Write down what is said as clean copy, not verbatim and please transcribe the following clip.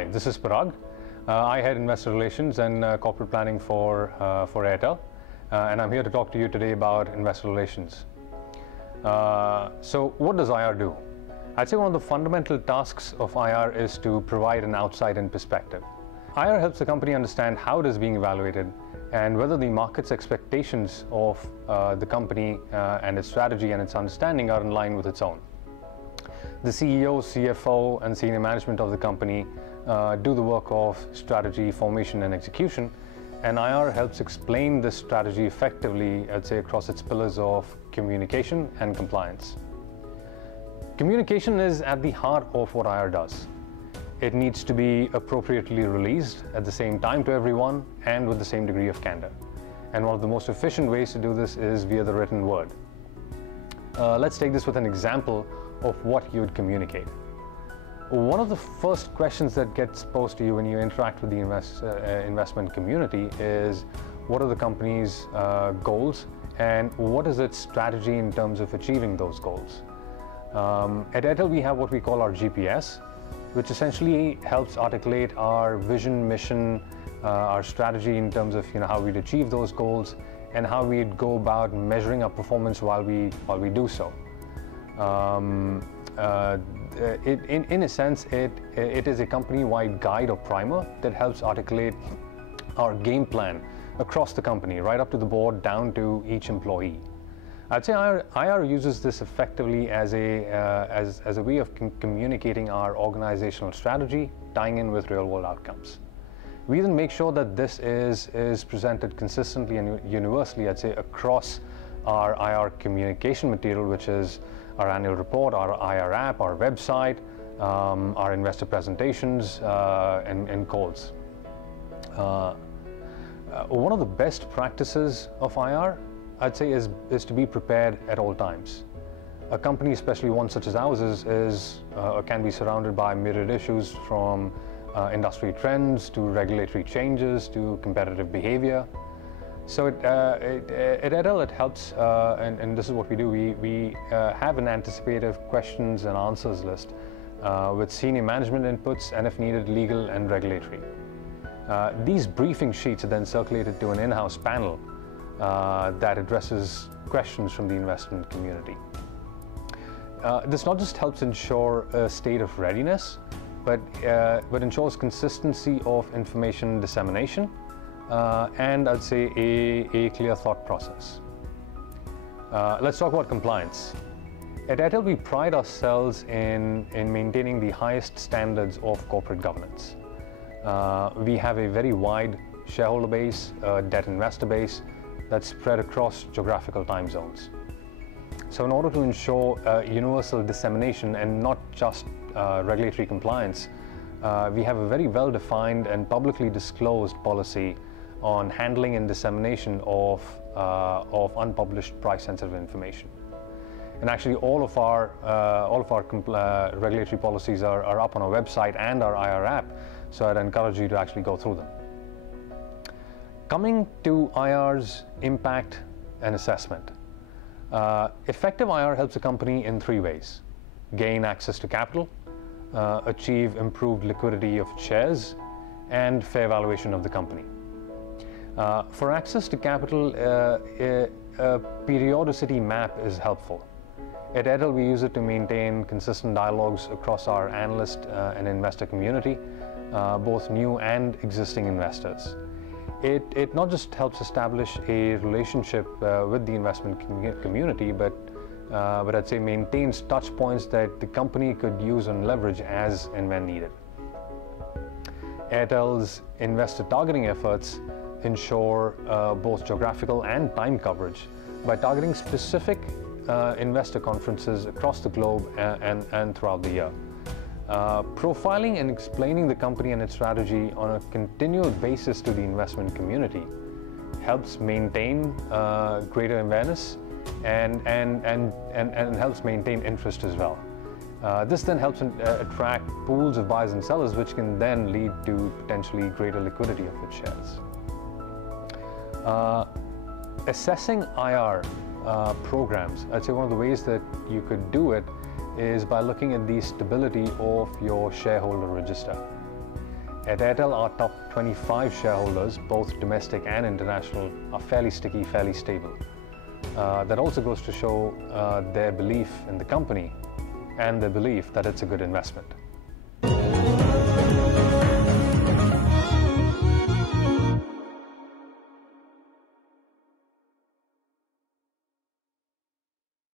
Hi, this is Parag. I head investor relations and corporate planning for Airtel, and I'm here to talk to you today about investor relations. So what does IR do? I'd say one of the fundamental tasks of IR is to provide an outside-in perspective. IR helps the company understand how it is being evaluated and whether the market's expectations of the company and its strategy and its understanding are in line with its own. The CEO, CFO, and senior management of the company do the work of strategy, formation, and execution, and IR helps explain this strategy effectively, I'd say, across its pillars of communication and compliance. Communication is at the heart of what IR does. It needs to be appropriately released at the same time to everyone and with the same degree of candor. And one of the most efficient ways to do this is via the written word. Let's take this with an example of what you would communicate. One of the first questions that gets posed to you when you interact with the investment community is, what are the company's goals and what is its strategy in terms of achieving those goals? At Airtel, we have what we call our GPS, which essentially helps articulate our vision, mission, our strategy in terms of how we'd achieve those goals and how we'd go about measuring our performance while we do so. In a sense, it is a company-wide guide or primer that helps articulate our game plan across the company, right up to the board, down to each employee. I'd say IR uses this effectively as a way of communicating our organizational strategy, tying in with real-world outcomes. We then make sure that this is presented consistently and universally, I'd say, across our IR communication material, which is our annual report, our IR app, our website, our investor presentations, and calls. One of the best practices of IR, I'd say, is to be prepared at all times. A company, especially one such as ours, can be surrounded by myriad issues, from industry trends to regulatory changes to competitive behavior. So at Airtel, it helps, and this is what we do. We have an anticipative questions and answers list with senior management inputs and, if needed, legal and regulatory. These briefing sheets are then circulated to an in-house panel that addresses questions from the investment community. This not just helps ensure a state of readiness, but ensures consistency of information dissemination and, I'd say, a clear thought process. Let's talk about compliance. At Airtel, we pride ourselves in maintaining the highest standards of corporate governance. We have a very wide shareholder base, debt investor base, that's spread across geographical time zones. So in order to ensure universal dissemination and not just regulatory compliance, we have a very well-defined and publicly disclosed policy on handling and dissemination of unpublished price-sensitive information. And actually, all of our regulatory policies are up on our website and our IR app, so I'd encourage you to actually go through them. Coming to IR's impact and assessment. Effective IR helps a company in three ways: gain access to capital, achieve improved liquidity of shares, and fair valuation of the company. For access to capital, a periodicity map is helpful. At Airtel, we use it to maintain consistent dialogues across our analyst and investor community, both new and existing investors. It not just helps establish a relationship with the investment community, but I'd say maintains touch points that the company could use and leverage as and when needed. Airtel's investor targeting efforts ensure both geographical and time coverage by targeting specific investor conferences across the globe and throughout the year. Profiling and explaining the company and its strategy on a continual basis to the investment community helps maintain greater awareness and helps maintain interest as well. This then helps attract pools of buyers and sellers, which can then lead to potentially greater liquidity of its shares. Assessing IR programs, I'd say one of the ways that you could do it is by looking at the stability of your shareholder register. At Airtel, our top 25 shareholders, both domestic and international, are fairly sticky, fairly stable. That also goes to show their belief in the company and their belief that it's a good investment.